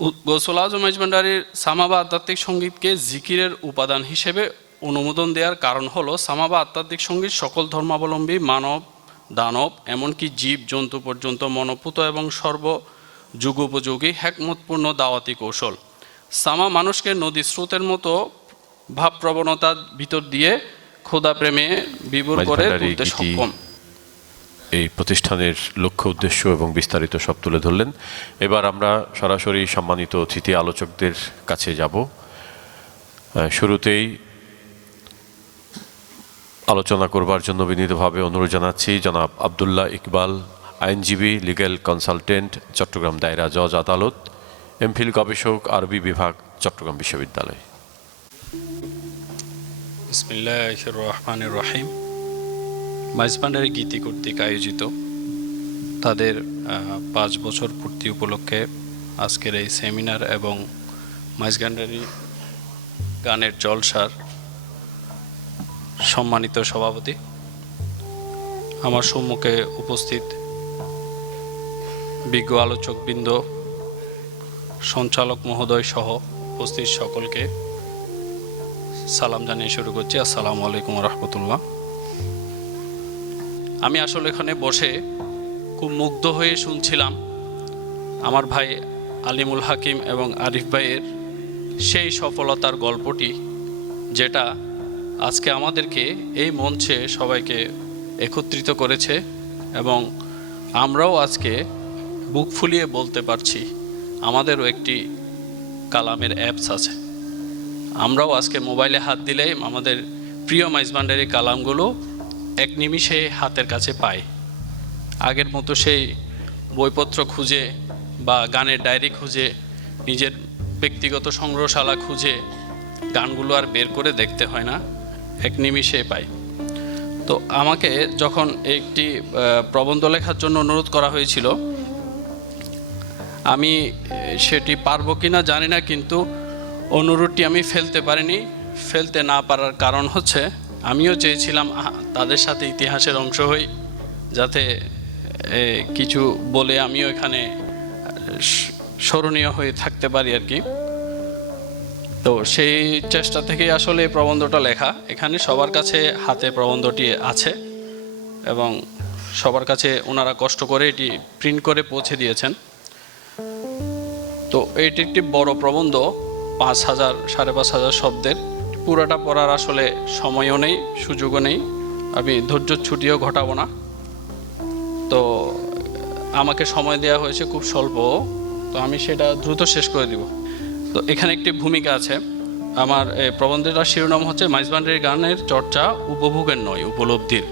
গৌসুল আজম মাইজভান্ডারীর সামা বা আধ্যাত্মিক সঙ্গীতকে জিকিরের উপাদান হিসেবে অনুমোদন দেওয়ার কারণ হলো সামা বা আধ্যাত্মিক সঙ্গীত সকল ধর্মাবলম্বী মানব, দানব, এমনকি জীব জন্তু পর্যন্ত মনোপুত এবং যুগোপযোগী হ্যাকমতপূর্ণ দাওয়াতি কৌশল। সামা মানুষকে নদী স্রোতের মতো ভাবপ্রবণতার ভিতর দিয়ে খোদা প্রেমে বিভোর করে তুলতে সক্ষম। এই প্রতিষ্ঠানের লক্ষ্য উদ্দেশ্য এবং বিস্তারিত সব তুলে ধরলেন। এবার আমরা সরাসরি সম্মানিত অতিথি আলোচকদের কাছে যাব। শুরুতেই আলোচনা করবার জন্য বিনীতভাবে অনুরোধ জানাচ্ছি জনাব আব্দুল্লাহ ইকবাল, আইনজীবী, লিগ্যাল কনসালটেন্ট, চট্টগ্রাম দায়রা জজ আদালত, এমফিল গবেষক, আরবি বিভাগ, চট্টগ্রাম বিশ্ববিদ্যালয়। বিসমিল্লাহির রহমানির রহিম। মাইজভান্ডারী গীতি কর্তৃক আয়োজিত তাদের 5 বছর পূর্তি উপলক্ষে আজকের এই সেমিনার এবং মাইজভান্ডারী গানের জলসার সম্মানিত সভাপতি, আমার সম্মুখে উপস্থিত বিজ্ঞ আলোচকবৃন্দ, সঞ্চালক মহোদয় সহ উপস্থিত সকলকে সালাম জানিয়ে শুরু করছি। আসসালামু আলাইকুম রহমতুল্লাহ। আমি আসলে এখানে বসে খুব মুগ্ধ হয়ে শুনছিলাম আমার ভাই আলিমুল হাকিম এবং আরিফ ভাইয়ের সেই সফলতার গল্পটি, যেটা আজকে আমাদেরকে এই মঞ্চে সবাইকে একত্রিত করেছে এবং আমরাও আজকে বুক ফুলিয়ে বলতে পারছি আমাদেরও একটি কালামের অ্যাপস আছে। আমরাও আজকে মোবাইলে হাত দিলেই আমাদের প্রিয় মাইজভান্ডারী কালামগুলো এক নিমিষে হাতের কাছে পাই। আগের মতো সেই বইপত্র খুঁজে বা গানের ডায়েরি খুঁজে, নিজের ব্যক্তিগত সংগ্রহশালা খুঁজে গানগুলো আর বের করে দেখতে হয় না, এক নিমিষে পাই। তো আমাকে যখন একটি প্রবন্ধ লেখার জন্য অনুরোধ করা হয়েছিল, আমি সেটি পারবো কিনা জানি না, কিন্তু অনুরোধটি আমি ফেলতে পারিনি। ফেলতে না পারার কারণ হচ্ছে আমিও চেয়েছিলাম তাদের সাথে ইতিহাসের অংশ হই, যাতে কিছু বলে আমিও এখানে স্মরণীয় হয়ে থাকতে পারি আর কি। তো সেই চেষ্টা থেকে আসলে এই প্রবন্ধটা লেখা। এখানে সবার কাছে হাতে প্রবন্ধটি আছে এবং সবার কাছে ওনারা কষ্ট করে এটি প্রিন্ট করে পৌঁছে দিয়েছেন। তো এটি একটি বড় প্রবন্ধ, 5,000 5,500 শব্দের। পুরোটা পড়ার আসলে সময়ও নেই, সুযোগও নেই, আমি ধৈর্য ছুটিও ঘটাবো না। তো আমাকে সময় দেওয়া হয়েছে খুব স্বল্প, তো আমি সেটা দ্রুত শেষ করে দিব। তো এখানে একটি ভূমিকা আছে। আমার প্রবন্ধটার শিরোনাম হচ্ছে মাইজভান্ডারী গানের চর্চা উপভোগের নয়, উপলব্ধির।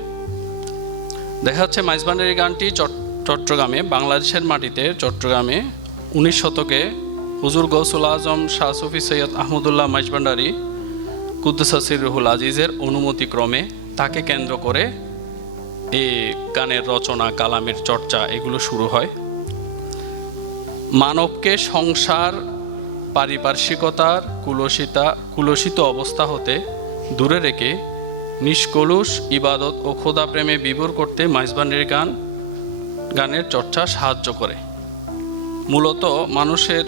দেখা যাচ্ছে মাইজভান্ডারী গানটি চট্টগ্রামে, বাংলাদেশের মাটিতে চট্টগ্রামে 19 শতকে হুজুর গৌসুল আজম শাহ সুফি সৈয়দ আহমদুল্লাহ মাইজভান্ডারী কুদ্দুস রুহুল আজিজের অনুমতিক্রমে তাকে কেন্দ্র করে এই গানের রচনা, কালামের চর্চা এগুলো শুরু হয়। মানবকে সংসার, পারিপার্শ্বিকতার কুলসিত অবস্থা হতে দূরে রেখে নিষ্কলুষ ইবাদত ও খোদা প্রেমে বিভোর করতে মাইজভান্ডারী গানের চর্চা সাহায্য করে। মূলত মানুষের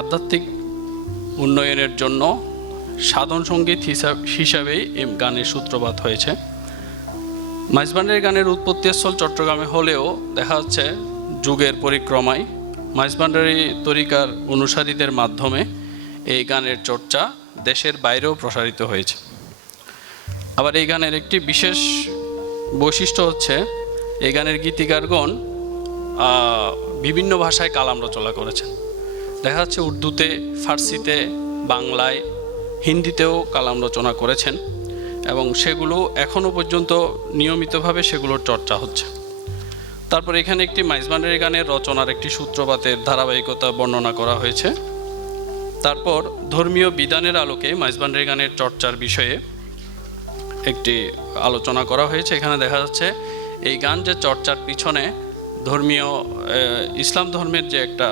আধ্যাত্মিক উন্নয়নের জন্য সাধন সঙ্গীত হিসাবেই এই গানের সূত্রপাত হয়েছে। মাইজভান্ডারী গানের উৎপত্তিস্থল চট্টগ্রামে হলেও দেখা যাচ্ছে যুগের পরিক্রমায় মাইজভান্ডারী তরিকার অনুসারীদের মাধ্যমে এই গানের চর্চা দেশের বাইরেও প্রসারিত হয়েছে। আবার এই গানের একটি বিশেষ বৈশিষ্ট্য হচ্ছে এই গানের গীতিকারগণ বিভিন্ন ভাষায় কালাম রচনা করেছেন। দেখা যাচ্ছে উর্দুতে, ফার্সিতে, বাংলায়, হিন্দিতেও কালাম রচনা করেছেন এবং সেগুলো এখনও পর্যন্ত নিয়মিতভাবে সেগুলোর চর্চা হচ্ছে। তারপর এখানে একটি মাইজভান্ডারী গানের রচনার একটি সূত্রপাতের ধারাবাহিকতা বর্ণনা করা হয়েছে। তারপর ধর্মীয় বিধানের আলোকে মাইজভান্ডারী গানের চর্চার বিষয়ে একটি আলোচনা করা হয়েছে। এখানে দেখা যাচ্ছে এই গান যে চর্চার পিছনে ধর্মীয় ইসলাম ধর্মের যে একটা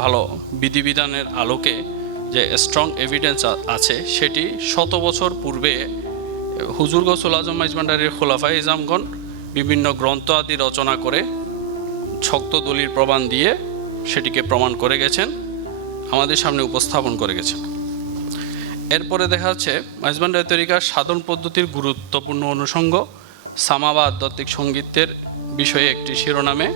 ভালো বিধিবিধানের আলোকে যে স্ট্রং এভিডেন্স আছে, সেটি 100 বছর পূর্বে হুজুর গৌসুল আজম মাইজভান্ডারীর খোলাফায়ে ইজমগণ বিভিন্ন গ্রন্থ আদি রচনা করে শক্ত দলিল প্রমাণ দিয়ে সেটিকে প্রমাণ করে গেছেন। আমাদের সামনে উপস্থাপন করে গেছে। এরপরে দেখা যাচ্ছে মাইজভান্ডারী তরিকার সাধন পদ্ধতির গুরুত্বপূর্ণ অনুষঙ্গ সামা বা আধ্যাত্মিক সঙ্গীতের বিষয়ে একটি শিরোনামে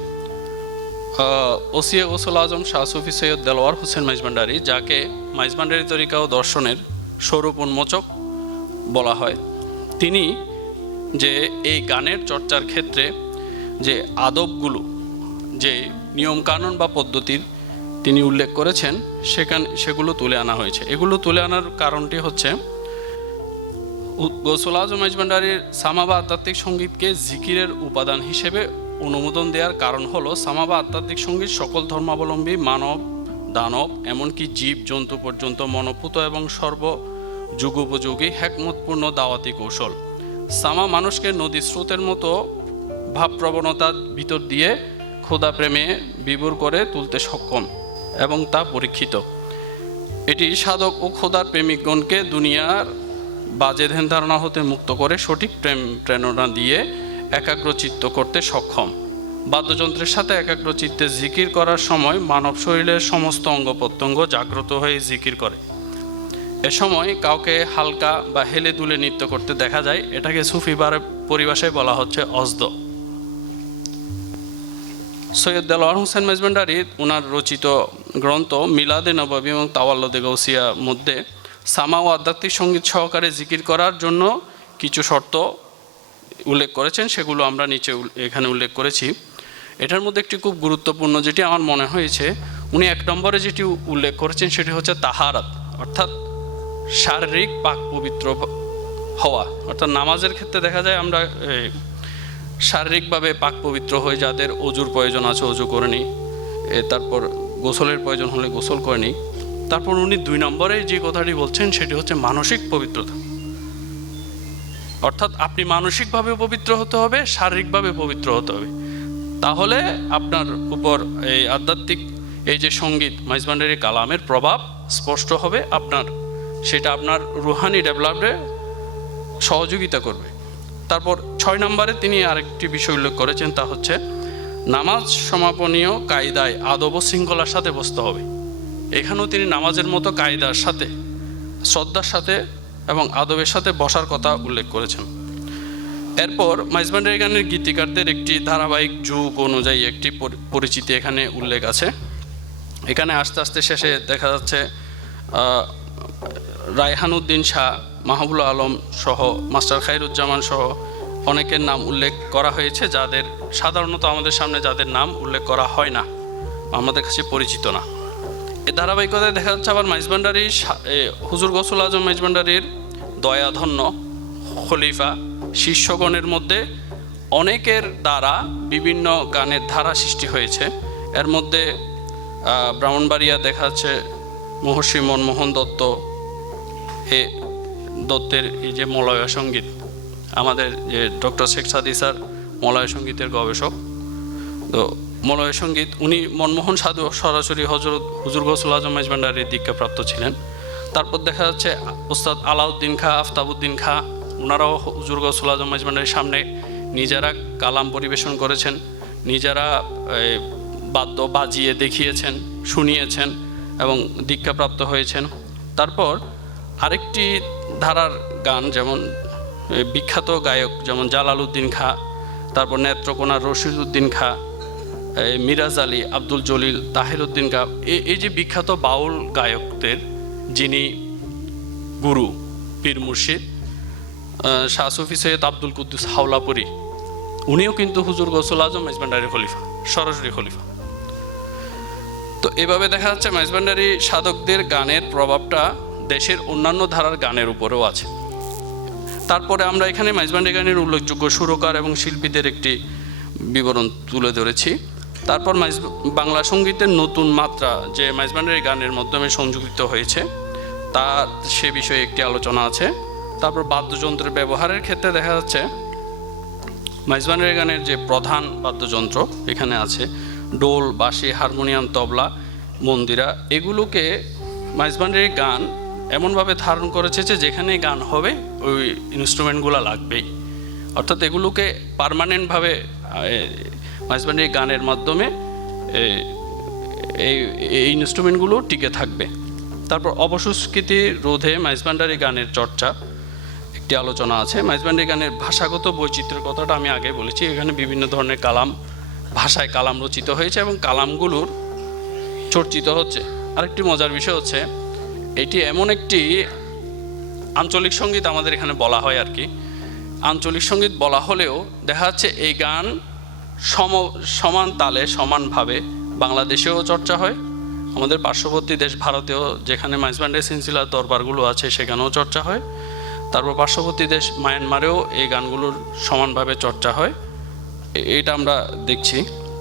ওসিয়ে গৌসুল আজম শাহ সুফি সৈয়দ দেলোয়ার হোসেন মাইজভান্ডারী, যাকে মাইজভান্ডারী তরিকা ও দর্শনের স্বরূপ উন্মোচক বলা হয়, তিনি যে এই গানের চর্চার ক্ষেত্রে যে আদবগুলো, যে নিয়মকানুন বা পদ্ধতির তিনি উল্লেখ করেছেন, সেগুলো তুলে আনা হয়েছে। এগুলো তুলে আনার কারণটি হচ্ছে গৌসুল আজম মাইজভান্ডারীর সামা বা আধ্যাত্মিক সঙ্গীতকে জিকিরের উপাদান হিসেবে অনুমোদন দেওয়ার কারণ হলো সামা বা আধ্যাত্মিক সঙ্গীত সকল ধর্মাবলম্বী মানব, দানব, এমনকি জীব জন্তু পর্যন্ত মনোপুত এবং সর্বযুগোপযোগী হ্যাকমতপূর্ণ দাওয়াতি কৌশল। সামা মানুষকে নদী স্রোতের মতো ভাবপ্রবণতার ভিতর দিয়ে খোদা প্রেমে বিভোর করে তুলতে সক্ষম এবং তা পরীক্ষিত। এটি সাধক ও খোদার প্রেমিকগণকে দুনিয়ার বাজে ধ্যান ধারণা হতে মুক্ত করে সঠিক প্রেরণা দিয়ে একাগ্রচিত্ত করতে সক্ষম। বাদ্যযন্ত্রের সাথে একাগ্রচিত্তে জিকির করার সময় মানব শরীরের সমস্ত অঙ্গ প্রত্যঙ্গ জাগ্রত হয়ে জিকির করে। এ সময় কাউকে হালকা বা হেলে দুলে নৃত্য করতে দেখা যায়। এটাকে সুফি পরিভাষায় বলা হচ্ছে অজদ। সৈয়দ দেলোয়ার হোসেন মাইজভান্ডারী ওনার রচিত গ্রন্থ মিলাদে নববী এবং তাওয়াল্লুদে গৌসিয়া মধ্যে সামা ও আধ্যাত্মিক সঙ্গীত সহকারে জিকির করার জন্য কিছু শর্ত উল্লেখ করেছেন, সেগুলো আমরা নিচে এখানে উল্লেখ করেছি। এটার মধ্যে একটি খুব গুরুত্বপূর্ণ যেটি আমার মনে হয়েছে, উনি 1 নম্বরে যেটি উল্লেখ করেছেন সেটি হচ্ছে তাহারাত, অর্থাৎ শারীরিক পাক পবিত্র হওয়া। অর্থাৎ নামাজের ক্ষেত্রে দেখা যায় আমরা শারীরিকভাবে পাক পবিত্র হয়ে, যাদের অজুর প্রয়োজন আছে অজু করে নিই, তারপর গোসলের প্রয়োজন হলে গোসল করে নিই। তারপর উনি 2 নম্বরে যে কথাটি বলছেন সেটি হচ্ছে মানসিক পবিত্রতা, অর্থাৎ আপনি মানসিকভাবে পবিত্র হতে হবে, শারীরিকভাবে পবিত্র হতে হবে, তাহলে আপনার উপর এই আধ্যাত্মিক এই যে সঙ্গীত মাইজভান্ডারী কালামের প্রভাব স্পষ্ট হবে, সেটা আপনার রুহানি ডেভেলপে সহযোগিতা করবে। তারপর 6 নম্বরে তিনি আরেকটি বিষয় উল্লেখ করেছেন, তা হচ্ছে নামাজ সমাপনীয় কায়দায় আদব ও শৃঙ্খলার সাথে বসতে হবে। এখানেও তিনি নামাজের মতো কায়দার সাথে, শ্রদ্ধার সাথে এবং আদবের সাথে বসার কথা উল্লেখ করেছেন। এরপর মাইজভান্ডারী গানের গীতিকারদের একটি ধারাবাহিক যুগ অনুযায়ী একটি পরিচিতি এখানে উল্লেখ আছে। এখানে আস্তে আস্তে শেষে দেখা যাচ্ছে রায়হানুদ্দিন শাহ, মাহবুল আলম সহ, মাস্টার খায়রুজ্জামান সহ অনেকের নাম উল্লেখ করা হয়েছে, যাদের সাধারণত আমাদের সামনে যাদের নাম উল্লেখ করা হয় না, আমাদের কাছে পরিচিত না। এ ধারাবাহিকতায় দেখা যাচ্ছে আবার মাইজভান্ডারী হুজুর গৌসুল আজম মাইজভান্ডারীর দয়াধন্য খলিফা শিষ্যগণের মধ্যে অনেকের দ্বারা বিভিন্ন গানের ধারা সৃষ্টি হয়েছে। এর মধ্যে ব্রাহ্মণবাড়িয়া দেখা যাচ্ছে মহর্ষি মনমোহন দত্তের এই যে মলয় সঙ্গীত, আমাদের যে ডক্টর শেখ সাদি স্যার মলয় সঙ্গীতের গবেষক, তো মলয় সঙ্গীত উনি মনমোহন সাধু সরাসরি হুজুর গৌসুল আজম মাইজভান্ডারীর দীক্ষাপ্রাপ্ত ছিলেন। তারপর দেখা যাচ্ছে ওস্তাদ আলাউদ্দিন খাঁ, আফতাবউদ্দিন খাঁ, ওনারাও হুজুর গৌসুল আজম মাইজভান্ডারীর সামনে নিজেরা কালাম পরিবেশন করেছেন, নিজেরা বাদ্য বাজিয়ে দেখিয়েছেন, শুনিয়েছেন এবং দীক্ষাপ্রাপ্ত হয়েছেন। তারপর আরেকটি ধারার গান, যেমন বিখ্যাত গায়ক যেমন জালালউদ্দিন খাঁ, তারপর নেত্রকোনার রশিদউদ্দিন খাঁ, মিরাজ আলী, আব্দুল জলিল, তাহিরউদ্দিন খাঁ, এই যে বিখ্যাত বাউল গায়কদের যিনি গুরু পীর মুর্শিদ শাহ সুফি সৈয়দ আব্দুল কুদ্দুস হাওলাপুরি, উনিও কিন্তু হুজুর গৌসুল আজম মাইজভান্ডারীর খলিফা, সরাসরি খলিফা। তো এভাবে দেখা যাচ্ছে মাইজভান্ডারী সাধকদের গানের প্রভাবটা দেশের অন্যান্য ধারার গানের উপরেও আছে। তারপরে আমরা এখানে মাইজভান্ডারী গানের উল্লেখযোগ্য সুরকার এবং শিল্পীদের একটি বিবরণ তুলে ধরেছি। তারপর বাংলা সঙ্গীতের নতুন মাত্রা যে মাইজভান্ডারী গানের মাধ্যমে সংযোজিত হয়েছে, তার সে বিষয়ে একটি আলোচনা আছে। তারপর বাদ্যযন্ত্রের ব্যবহারের ক্ষেত্রে দেখা যাচ্ছে মাইজভান্ডারী গানের যে প্রধান বাদ্যযন্ত্র এখানে আছে ডোল, বাঁশি, হারমোনিয়াম, তবলা, মন্দিরা, এগুলোকে মাইজভান্ডারী গান এমনভাবে ধারণ করেছে যে যেখানে গান হবে ওই ইনস্ট্রুমেন্টগুলো লাগবেই, অর্থাৎ এগুলোকে পার্মানেন্টভাবে মাইজভান্ডারী গানের মাধ্যমে এই ইনস্ট্রুমেন্টগুলো টিকে থাকবে। তারপর অপসংস্কৃতি রোধে মাইজভান্ডারি গানের চর্চা একটি আলোচনা আছে। মাইজভান্ডারি গানের ভাষাগত বৈচিত্র্যের কথাটা আমি আগে বলেছি। এখানে বিভিন্ন ধরনের কালাম, ভাষায় কালাম রচিত হয়েছে এবং কালামগুলোর চর্চিত হচ্ছে। আরেকটি মজার বিষয় হচ্ছে এটি এমন একটি আঞ্চলিক সঙ্গীত আমাদের এখানে বলা হয় আর কি। আঞ্চলিক সঙ্গীত বলা হলেও দেখা যাচ্ছে এই গান সমান তালে সমানভাবে বাংলাদেশেও চর্চা হয়, আমাদের পার্শ্ববর্তী দেশ ভারতেও যেখানে মাইজভান্ডারি সিলসিলার দরবারগুলো আছে সেখানেও চর্চা হয়। তারপর পার্শ্ববর্তী দেশ মায়ানমারেও এই গানগুলোর সমানভাবে চর্চা হয়, এটা আমরা দেখছি।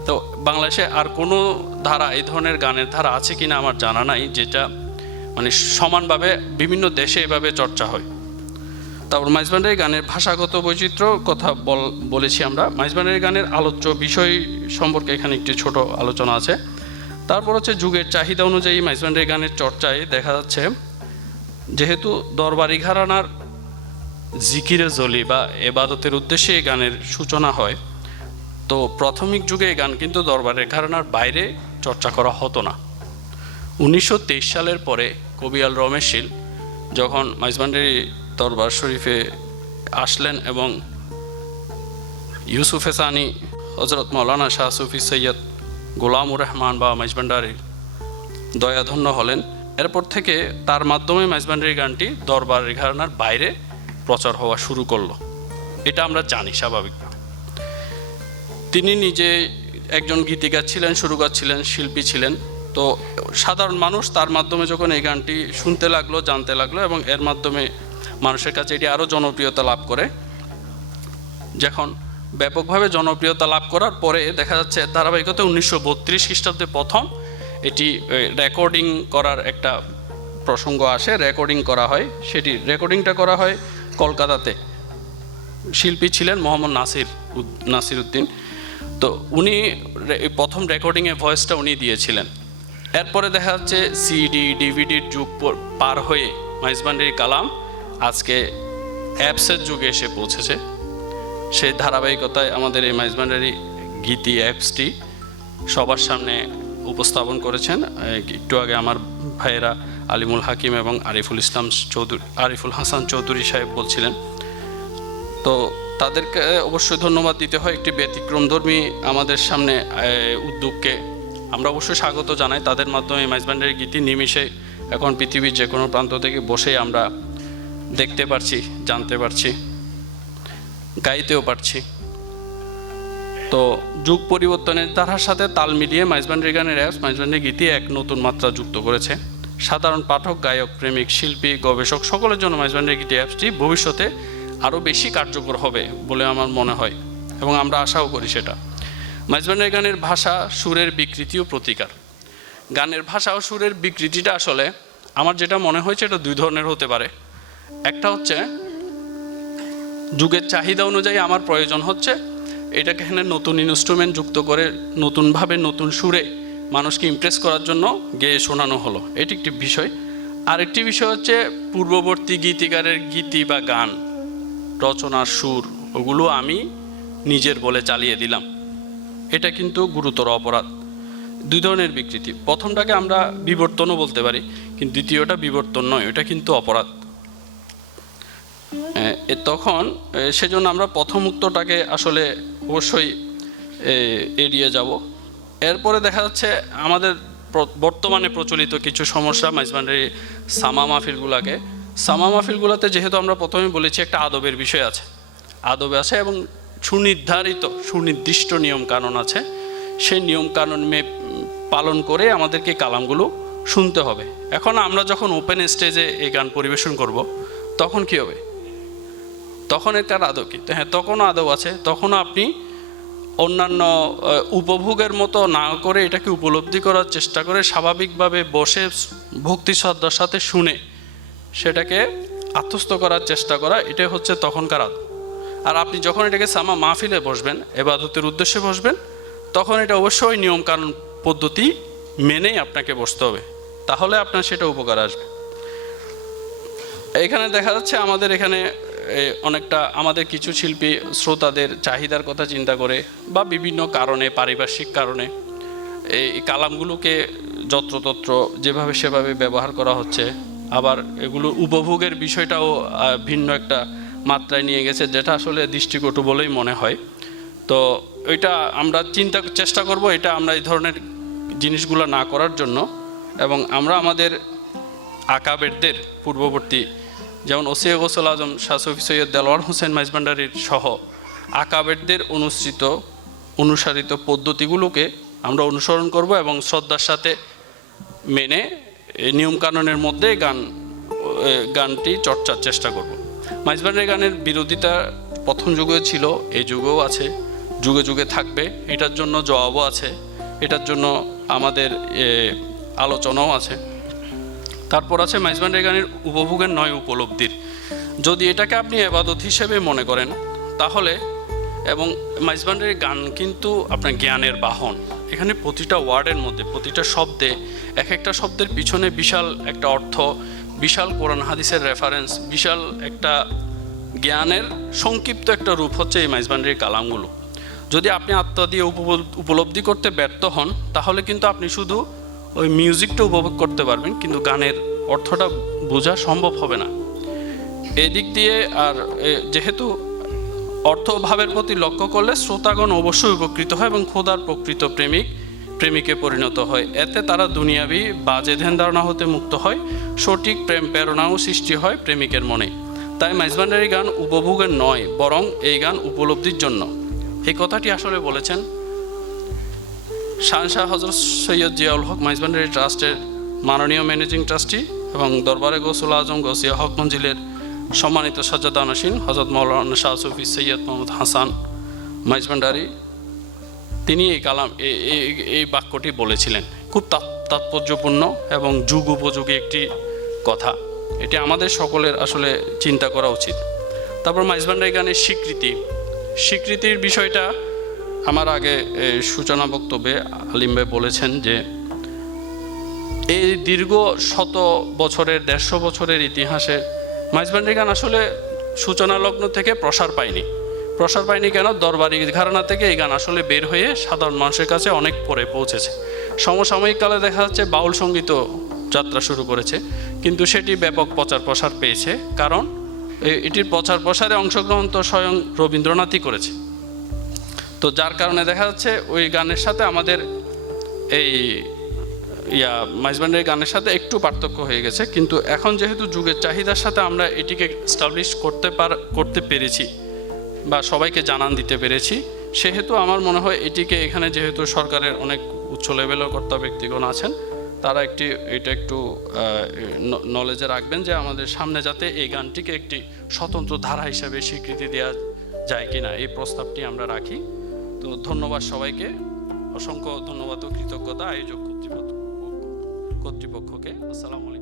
তো বাংলাদেশে আর কোনো ধারা, এই ধরনের গানের ধারা আছে কিনা আমার জানা নাই, যেটা মানে সমানভাবে বিভিন্ন দেশে এভাবে চর্চা হয়। তারপর মাইজভান্ডারি গানের ভাষাগত বৈচিত্র্য কথা বলেছি আমরা। মাইজভান্ডারি গানের আলোচ্য বিষয় সম্পর্কে এখানে একটি ছোট আলোচনা আছে। তারপর হচ্ছে যুগের চাহিদা অনুযায়ী মাইজভান্ডারি গানের চর্চায় দেখা যাচ্ছে যেহেতু দরবারি ঘরানার জিকিরে জলি বা এবাদতের উদ্দেশ্যে এই গানের সূচনা হয়, তো প্রাথমিক যুগে এই গান কিন্তু দরবারের ঘরানার বাইরে চর্চা করা হতো না। 1923 সালের পরে কবি আল রমেশ শীল যখন মাইজভান্ডারি দরবার শরীফে আসলেন এবং ইউসুফে সানি হজরত মৌলানা শাহ সুফি সৈয়দ গোলামুর রহমান বা মাইজভান্ডারি দয়াধন্য হলেন, এরপর থেকে তার মাধ্যমে মাইজভান্ডারি গানটি দরবারের ঘরানার বাইরে প্রচার হওয়া শুরু করলো। এটা আমরা জানি স্বাভাবিক। তিনি নিজে একজন গীতিকার ছিলেন, সুরকার ছিলেন, শিল্পী ছিলেন। তো সাধারণ মানুষ তার মাধ্যমে যখন এই গানটি শুনতে লাগলো, জানতে লাগলো এবং এর মাধ্যমে মানুষের কাছে এটি আরও জনপ্রিয়তা লাভ করে। যখন ব্যাপকভাবে জনপ্রিয়তা লাভ করার পরে দেখা যাচ্ছে ধারাবাহিকতা 1932 খ্রিস্টাব্দে প্রথম এটি রেকর্ডিং করার একটা প্রসঙ্গ আসে, রেকর্ডিং করা হয়। সেটি রেকর্ডিংটা করা হয় কলকাতাতে। শিল্পী ছিলেন মোহাম্মদ নাসির উদ্দিন। তো উনি প্রথম রেকর্ডিংয়ে ভয়েসটা উনি দিয়েছিলেন। এরপরে দেখা যাচ্ছে সিডি ডিভিডির যুগ পার হয়ে মাইজভান্ডারি কালাম আজকে অ্যাপসের যুগে এসে পৌঁছেছে। সেই ধারাবাহিকতায় আমাদের এই মাইজভান্ডারি গীতি অ্যাপসটি সবার সামনে উপস্থাপন করেছেন। একটু আগে আমার ভাইয়েরা আলিমুল হাকিম এবং আরিফুল হাসান চৌধুরী সাহেব বলছিলেন। তো তাদেরকে অবশ্যই ধন্যবাদ দিতে হয়। একটি ব্যতিক্রমধর্মী আমাদের সামনে উদ্যোগকে আমরা অবশ্যই স্বাগত জানাই। তাদের মাধ্যমে মাইজভান্ডারি গীতি নিমিষে এখন পৃথিবীর যে কোনো প্রান্ত থেকে বসেই আমরা দেখতে পারছি, জানতে পারছি, গাইতেও পারছি। তো যুগ পরিবর্তনের ধারার সাথে তাল মিলিয়ে মাইজভান্ডারি গানের অ্যাপস মাইজভান্ডারি গীতি এক নতুন মাত্রা যুক্ত করেছে। সাধারণ পাঠক, গায়ক, প্রেমিক, শিল্পী, গবেষক সকলের জন্য মাইজভান্ডারি গীতি অ্যাপসটি ভবিষ্যতে আরও বেশি কার্যকর হবে বলে আমার মনে হয় এবং আমরা আশাও করি সেটা। মাইজভান্ডারি গানের ভাষা, সুরের বিকৃতি ও প্রতিকার। গানের ভাষা ও সুরের বিকৃতিটা আসলে আমার যেটা মনে হয়েছে এটা দুই ধরনের হতে পারে। একটা হচ্ছে যুগের চাহিদা অনুযায়ী আমার প্রয়োজন হচ্ছে এটাকে এখানে নতুন ইনস্ট্রুমেন্ট যুক্ত করে নতুনভাবে নতুন সুরে মানুষকে ইমপ্রেস করার জন্য গেয়ে শোনানো হলো, এটি একটি বিষয়। আরেকটি বিষয় হচ্ছে পূর্ববর্তী গীতিকারের গীতি বা গান রচনার সুর ওগুলো আমি নিজের বলে চালিয়ে দিলাম, এটা কিন্তু গুরুতর অপরাধ। দুই ধরনের বিকৃতি। প্রথমটাকে আমরা বিবর্তনও বলতে পারি, কিন্তু দ্বিতীয়টা বিবর্তন নয়, এটা কিন্তু অপরাধ। তখন সেজন্য আমরা প্রথম উত্তরটাকে আসলে অবশ্যই এড়িয়ে যাব। এরপরে দেখা যাচ্ছে আমাদের বর্তমানে প্রচলিত কিছু সমস্যা মাইজভান্ডারি সামা মাহফিলগুলোতে যেহেতু আমরা প্রথমে বলেছি একটা আদবের বিষয় আছে, আদবে আছে এবং সুনির্দিষ্ট নিয়ম কানুন আছে। সেই নিয়ম কানুন পালন করে আমাদেরকে কালামগুলো শুনতে হবে। এখন আমরা যখন ওপেন স্টেজে এই গান পরিবেশন করব তখন কি হবে? তখন এটার আদব কি? হ্যাঁ, তখনও আদব আছে। তখনও আপনি অন্যান্য উপভোগের মতো না করে এটাকে উপলব্ধি করার চেষ্টা করে স্বাভাবিকভাবে বসে ভক্তি শ্রদ্ধার সাথে শুনে সেটাকে আত্মস্থ করার চেষ্টা করা, এটাই হচ্ছে তখনকার আদব। আর আপনি যখন এটাকে সামা মাহফিলে বসবেন, এবাদতের উদ্দেশ্যে বসবেন, তখন এটা অবশ্যই নিয়মকানুন পদ্ধতি মেনেই আপনাকে বসতে হবে, তাহলে আপনার সেটা উপকার আসবে। এখানে দেখা যাচ্ছে আমাদের এখানে অনেকটা আমাদের কিছু শিল্পী শ্রোতাদের চাহিদার কথা চিন্তা করে বা বিভিন্ন কারণে, পারিপার্শ্বিক কারণে এই কালামগুলোকে যত্রতত্র যেভাবে সেভাবে ব্যবহার করা হচ্ছে, আবার এগুলো উপভোগের বিষয়টাও ভিন্ন একটা মাত্রায় নিয়ে গেছে, যেটা আসলে দৃষ্টিকটু বলেই মনে হয়। তো এটা আমরা চেষ্টা করব এটা আমরা এই ধরনের জিনিসগুলো না করার জন্য, এবং আমরা আমাদের আকাবেরদের পূর্ববর্তী যেমন ওসিয়ে গোসল আজম শাহ সফি সৈয়দ দেলোয়ার হোসেন মাইজভান্ডারীর সহ আকাবেরদের অনুসারিত পদ্ধতিগুলোকে আমরা অনুসরণ করব এবং শ্রদ্ধার সাথে মেনে নিয়মকানুনের মধ্যে গানটি চর্চার চেষ্টা করব। মাইজভান্ডারী গানের বিরোধিতা প্রথম যুগে ছিল, এই যুগেও আছে, যুগে যুগে থাকবে। এটার জন্য জবাবও আছে, এটার জন্য আমাদের আলোচনাও আছে। তারপর আছে মাইজভান্ডারী গানের উপভোগের নয় উপলব্ধির। যদি এটাকে আপনি ইবাদত হিসেবে মনে করেন তাহলে, এবং মাইজভান্ডারী গান কিন্তু আপনার জ্ঞানের বাহন। এখানে প্রতিটা ওয়ার্ডের মধ্যে, প্রতিটা শব্দে, এক একটা শব্দের পিছনে বিশাল একটা অর্থ, বিশাল কোরআন হাদিসের রেফারেন্স, বিশাল একটা জ্ঞানের সংক্ষিপ্ত একটা রূপ হচ্ছে এই মাইজভান্ডারী কালামগুলো। যদি আপনি আত্মা দিয়ে উপলব্ধি করতে ব্যর্থ হন তাহলে কিন্তু আপনি শুধু ওই মিউজিকটা উপভোগ করতে পারবেন, কিন্তু গানের অর্থটা বোঝা সম্ভব হবে না। এই দিক দিয়ে আর যেহেতু অর্থভাবের প্রতি লক্ষ্য করলে শ্রোতাগণ অবশ্যই উপকৃত হয় এবং খোদার প্রকৃত প্রেমিকে পরিণত হয়। এতে তারা দুনিয়াবি বাজে ধ্যান ধারণা হতে মুক্ত হয়, সঠিক প্রেম প্রেরণাও সৃষ্টি হয় প্রেমিকের মনে। তাই মাইজভান্ডারী গান উপভোগের নয়, বরং এই গান উপলব্ধির জন্য। এই কথাটি আসলে বলেছেন শাহ হযরত সৈয়দ জিয়াউল হক মাইজভান্ডারী ট্রাস্টের মাননীয় ম্যানেজিং ট্রাস্টি এবং দরবারে গৌসুল আজম গৌসিয়া হক মঞ্জিলের সম্মানিত সাজ্জাদানসীন হযরত মাওলানা শাহ সুফি সৈয়দ মোহাম্মদ হাসান মাইজভান্ডারী। তিনি এই বাক্যটি বলেছিলেন। খুব তাৎপর্যপূর্ণ এবং যুগ উপযোগী একটি কথা। এটি আমাদের সকলের আসলে চিন্তা করা উচিত। তারপর মাইজভান্ডারী গানের স্বীকৃতির বিষয়টা আমার আগে সূচনা বক্তব্যে আলিম ভাই বলেছেন যে এই দীর্ঘ 100 বছরের ইতিহাসে মাইজভান্ডারী গান আসলে সূচনা লগ্ন থেকে প্রসার পায়নি কেন? দরবারি ঘরানা থেকে এই গান আসলে বের হয়ে সাধারণ মানুষের কাছে অনেক পরে পৌঁছেছে। সমসাময়িক কালে দেখা যাচ্ছে বাউল সঙ্গীতও যাত্রা শুরু করেছে, কিন্তু সেটি ব্যাপক প্রসার পেয়েছে, কারণ এটির প্রসারে অংশগ্রহণ তো স্বয়ং রবীন্দ্রনাথই করেছে। তো যার কারণে দেখা যাচ্ছে ওই গানের সাথে আমাদের এই মাইজভান্ডারী গানের সাথে একটু পার্থক্য হয়ে গেছে। কিন্তু এখন যেহেতু যুগের চাহিদার সাথে আমরা এটিকে এস্টাবলিশ করতে পেরেছি বা সবাইকে জানান দিতে পেরেছি, সেহেতু আমার মনে হয় এটিকে এখানে যেহেতু সরকারের অনেক উচ্চ লেভেলের কর্তা ব্যক্তিগণ আছেন, তারা এটা একটু নলেজে রাখবেন যে আমাদের সামনে যাতে এই গানটিকে একটি স্বতন্ত্র ধারা হিসেবে স্বীকৃতি দেওয়া যায় কিনা, এই প্রস্তাবটি আমরা রাখি। তো ধন্যবাদ সবাইকে, অসংখ্য ধন্যবাদ ও কৃতজ্ঞতা আয়োজক কর্তৃপক্ষকে। আসসালামু আলাইকুম।